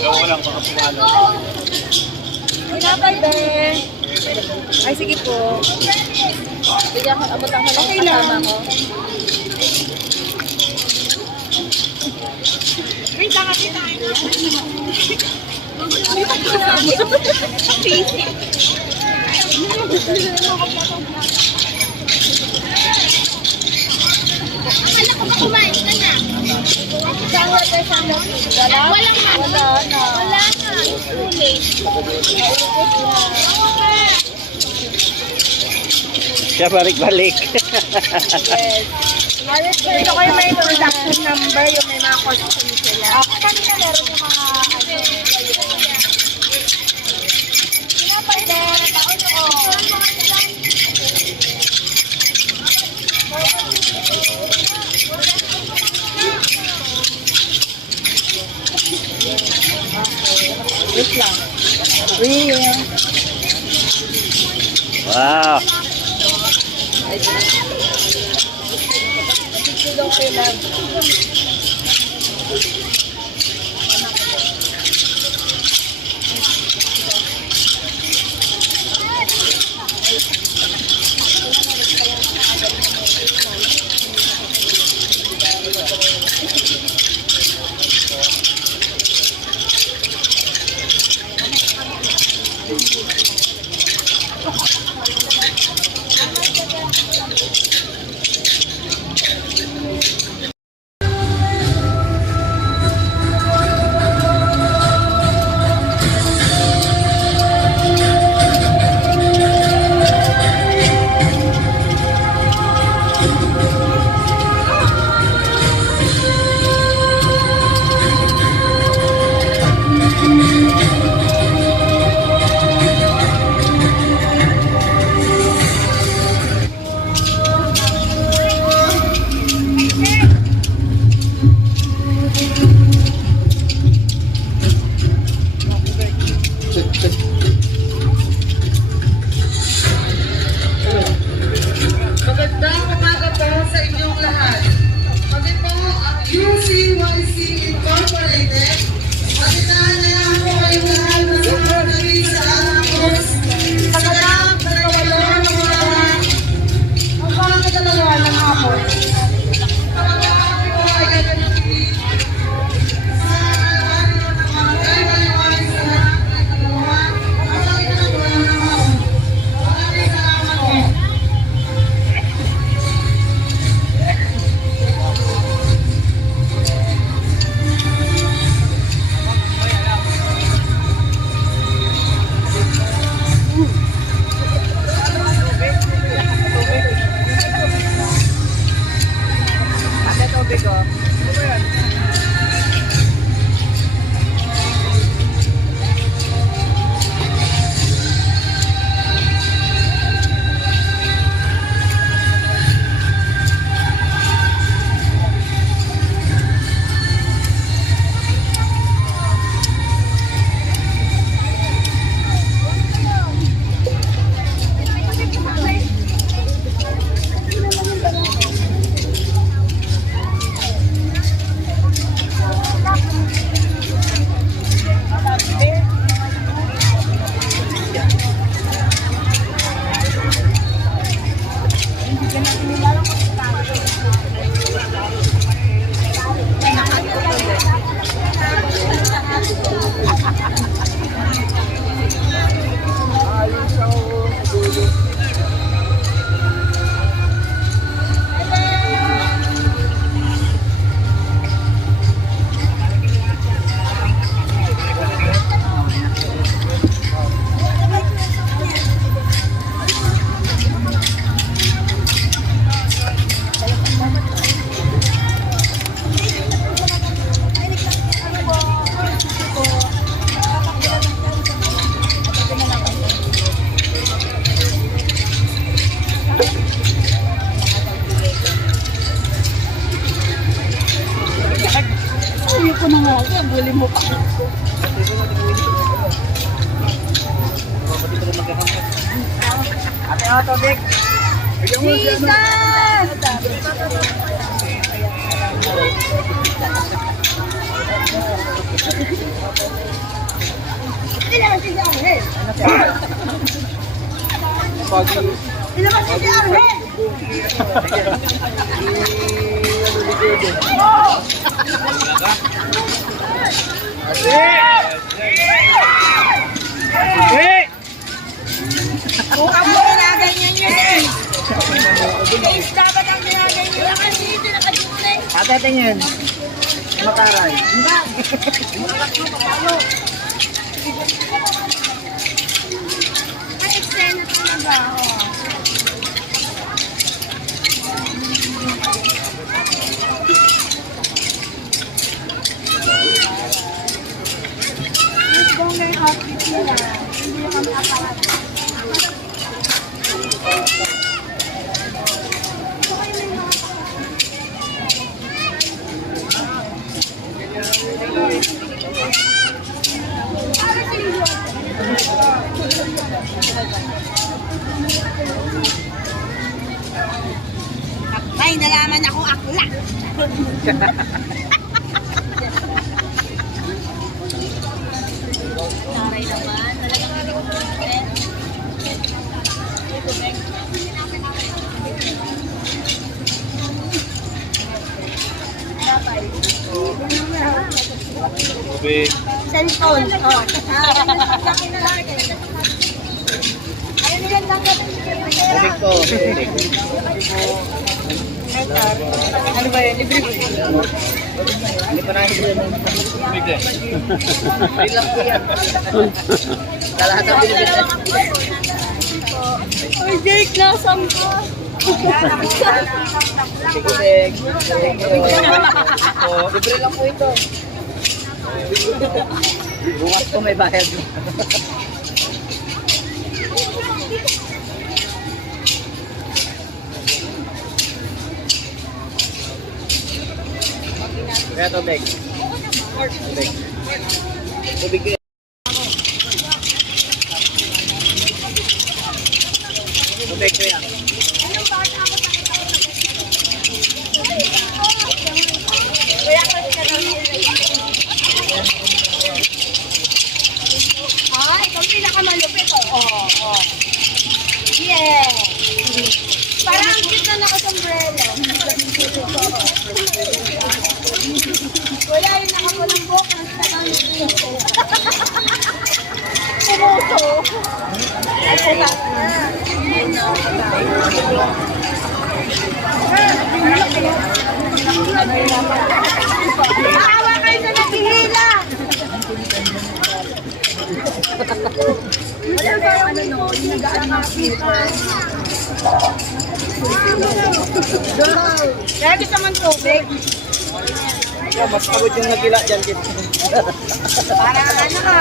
Walang makapumalo. Pinapay, be. Ay, sige po. Bigyan ko, abot lang ko lang kasama ko. Wait lang, kita kayo. Akala ko ba kumain ka na? Walang Wala na. Wala na. Ulit. Siya balik-balik. Yes. Ito kayo may production number, yung may mga costume sila. Ako kanina meron yung mga Pinapay, be. Taon ko. Wait lang. Real. Wow. Tulong kayo lang. Magandang umaga po sa inyong lahat. Kami po ang UCYC Incorporated. Magandang po kayong lahat na supporteri sa aming course. Magandang dalawa ng mga ang mga dalawa ng hapon. Buli mo pa. Ate, tubig. Bukas mo ginaganyan yun eh. Guys, dapat ang ginaganyan yun. Kasi ito nakadipre. Ate, tingin. Makaray. May eksena talaga. Kung may outfit nila, hindi kami akalat. May nalaman ako akla. Taray naman. Talagang hindi ko friend. Tubig. Cellphone. Oh. Ayun yan lang Tubig po. Tubig. Ano ba yun? Libre ko. Hindi pa nakikita ng tubig eh. Bilang ko yan. Kalahat ng Pilipinas. Uy, Jake, lasam ka. Tubig. Oh, libre lang po ito. Bukas ko may bayad. Kaya tubig. Tubig. Tubig ko yan. Tubig ko yan. Ah, ikaw pinakamalupit. Oo. Yeah. Parang ang cute na naka-sombrero. Wala yung nakapulang bukas. Pumuso. Ay, pumak na. Maawa kayo sa naghihila. Wala ba yung ano no? Yung nagaan ng paper. Kaya gusto man tubig. Yeah, mas pagod yung nagila dyan. Para ano ka?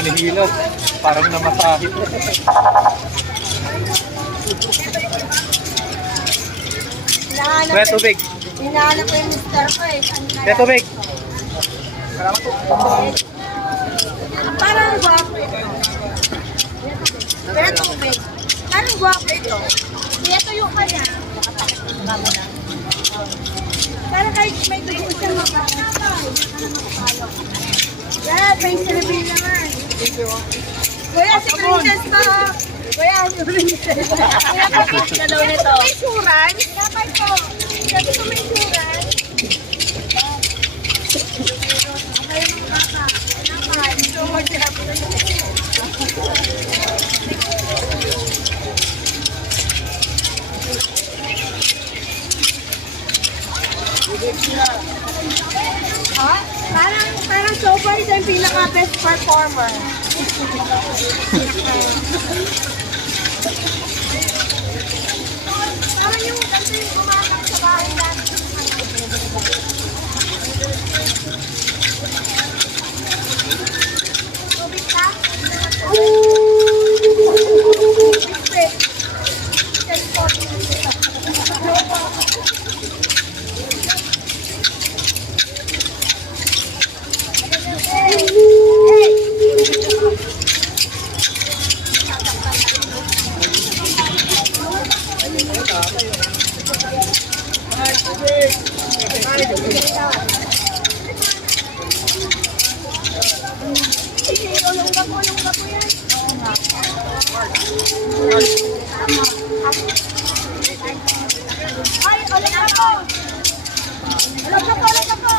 Hinihilot. Parang namasahit. Kaya tubig. Hinahanap ko yung mister ko eh. Kaya tubig. Parang guwapo ito. Kaya tubig. Parang guwapo ito. Kaya tuyo ka niya. Para kahit may tuyo siya makakapay. Yeah, thanks to the bill naman. Kuya, si Princess to. Kuya, si Princess. Kuya, kapit ka daw nito. May insurance? Kapay po. Sabi ko may insurance. Okay, mga bata. Kapay. So, mag-hapon na Ha? Parang so far siya yung pinaka-best performer. Parang yung ganito yung kumakang sa bahay natin. Tubig ka? Ay, ulit ako. Ulit ako, ulit ako.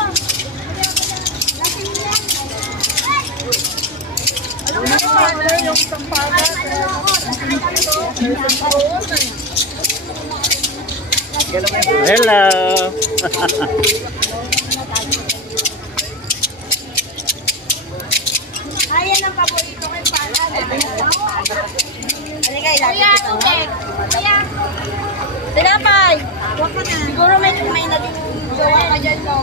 Yung sampagat. Hello. Ayan ang paborito ko yung pala. Halika, ilagay Kuya, ko. tubig. Kuya. Tinapay! Huwag ka na. Siguro may naging jowa ka dyan, no?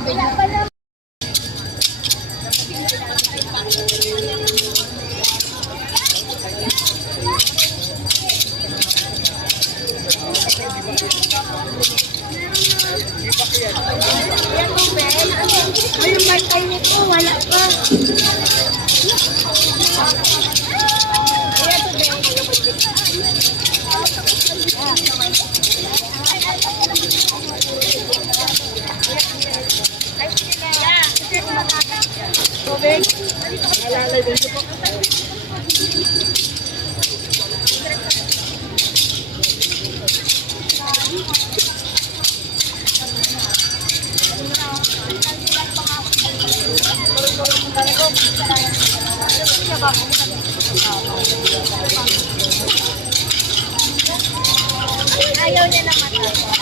Ay, yung partay nito, wala pa. Ayaw niya naman.